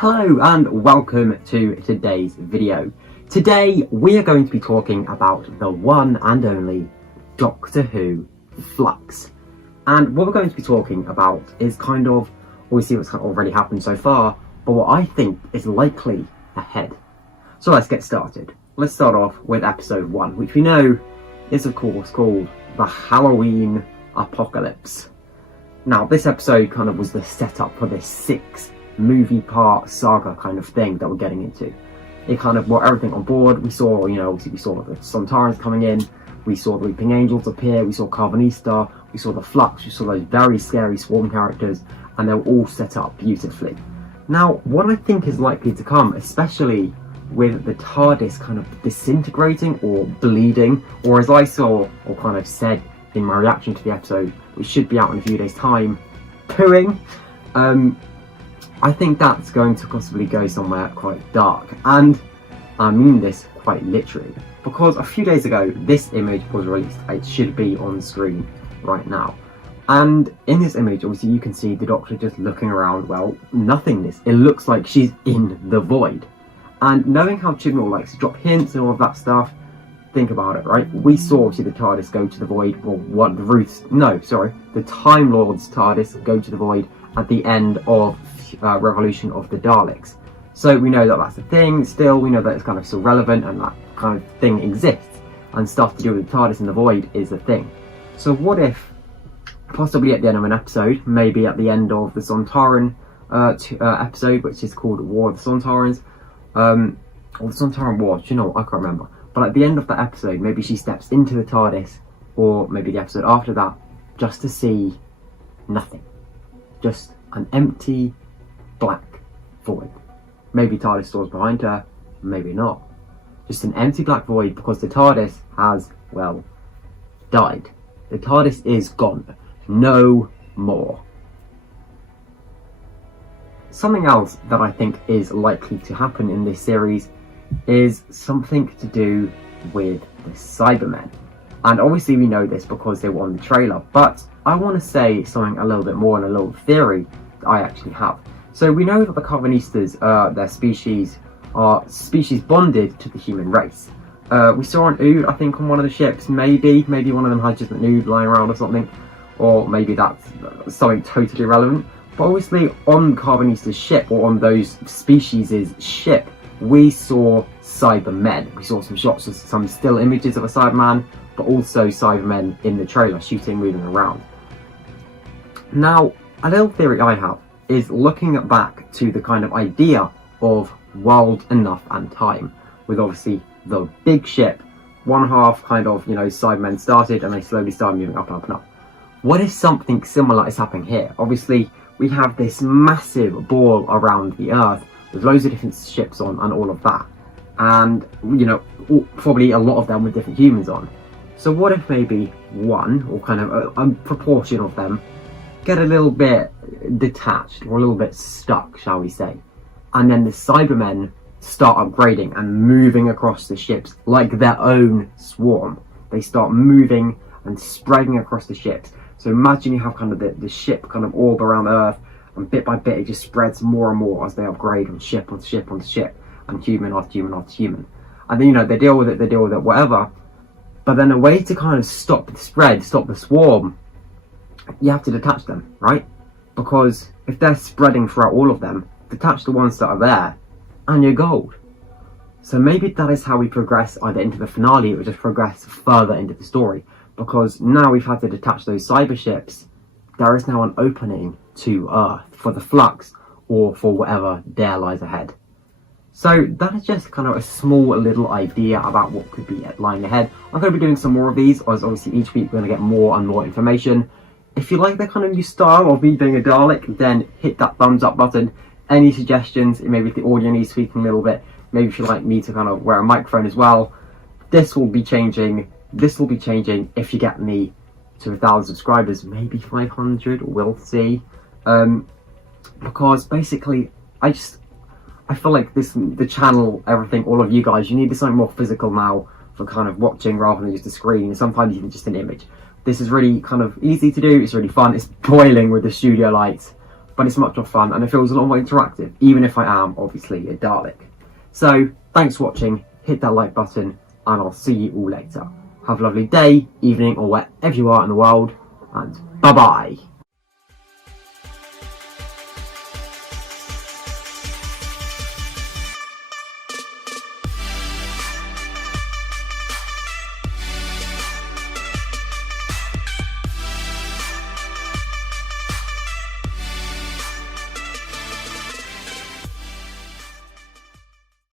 Hello and welcome to today's video. Today we are going to be talking about the one and only Doctor Who Flux. And what we're going to be talking about is obviously what's already happened so far, but what I think is likely ahead. So let's get started. Let's start off with episode 1, which we know is of course called the Halloween Apocalypse. Now this episode was the setup for this 6 movie part saga kind of thing that we're getting into. It brought everything on board. We saw, obviously we saw the Sontarans coming in, we saw the Weeping Angels appear, we saw Carbonista, we saw the Flux, we saw those very scary swarm characters, and they were all set up beautifully. Now, what I think is likely to come, especially with the Tardis disintegrating or bleeding, or as I saw or said in my reaction to the episode, which should be out in a few days' time, pooing, I think that's going to possibly go somewhere quite dark, and I mean this quite literally, because a few days ago this image was released. It should be on screen right now, and in this image obviously you can see the Doctor just looking around, nothingness. It looks like she's in the void, and knowing how Chibnall likes to drop hints and all of that stuff, think about it, right? We saw obviously the TARDIS go to the void, the Time Lord's TARDIS go to the void at the end of Revolution of the Daleks. So we know that that's a thing. Still, we know that it's still relevant, and that kind of thing exists, and stuff to do with the TARDIS and the void is a thing. So what if, possibly at the end of an episode, maybe at the end of the Sontaran episode, which is called War of the Sontarans, or the Sontaran War, I can't remember. But at the end of the episode, maybe she steps into the TARDIS, or maybe the episode after that, just to see nothing. Just an empty black void. Maybe TARDIS stores behind her, maybe not. Just an empty black void, because the TARDIS has, died. The TARDIS is gone. No more. Something else that I think is likely to happen in this series is something to do with the Cybermen. And obviously we know this because they were on the trailer, but I want to say something a little bit more, and a little theory that I actually have. So we know that the Carbonistas, their species, are species bonded to the human race. We saw an Ood, I think, on one of the ships. Maybe one of them had just an Ood lying around or something, or maybe that's something totally irrelevant. But obviously on Carbonista's ship, or on those species' ship, we saw Cybermen. We saw some shots of some still images of a Cyberman, but also Cybermen in the trailer, moving around. Now, a little theory I have is looking back to the idea of world, enough and time, with obviously the big ship, one half Cybermen started, and they slowly started moving up and up and up. What if something similar is happening here? Obviously we have this massive ball around the Earth with loads of different ships on and all of that, and probably a lot of them with different humans on. So what if maybe one, or a proportion of them, get a little bit detached, or a little bit stuck, shall we say, and then the Cybermen start upgrading and moving across the ships like their own swarm. They start moving and spreading across the ships. So imagine you have the ship orb around Earth, and bit by bit it just spreads more and more as they upgrade on ship on ship on ship, and human after human after human. And then they deal with it, whatever. But then a way to stop the spread, stop the swarm, you have to detach them, right? Because if they're spreading throughout all of them, detach the ones that are there, and you're gold. So maybe that is how we progress either into the finale, or just progress further into the story. Because now we've had to detach those cyber ships, there is now an opening to Earth for the Flux, or for whatever dare lies ahead. So that is just a small little idea about what could be lying ahead. I'm going to be doing some more of these, as obviously each week we're going to get more and more information. If you like that new style of me being a Dalek, then hit that thumbs up button. Any suggestions, maybe if the audio needs tweaking a little bit, maybe if you'd like me to wear a microphone as well, this will be changing if you get me to 1,000 subscribers, maybe 500, we'll see. Because basically, I feel like the channel, everything, all of you guys, you need something more physical now for watching, rather than just a screen, and sometimes even just an image. This is really easy to do, it's really fun, it's boiling with the studio lights, but it's much more fun and it feels a lot more interactive, even if I am obviously a Dalek. So thanks for watching, hit that like button, and I'll see you all later. Have a lovely day, evening, or wherever you are in the world, and bye bye.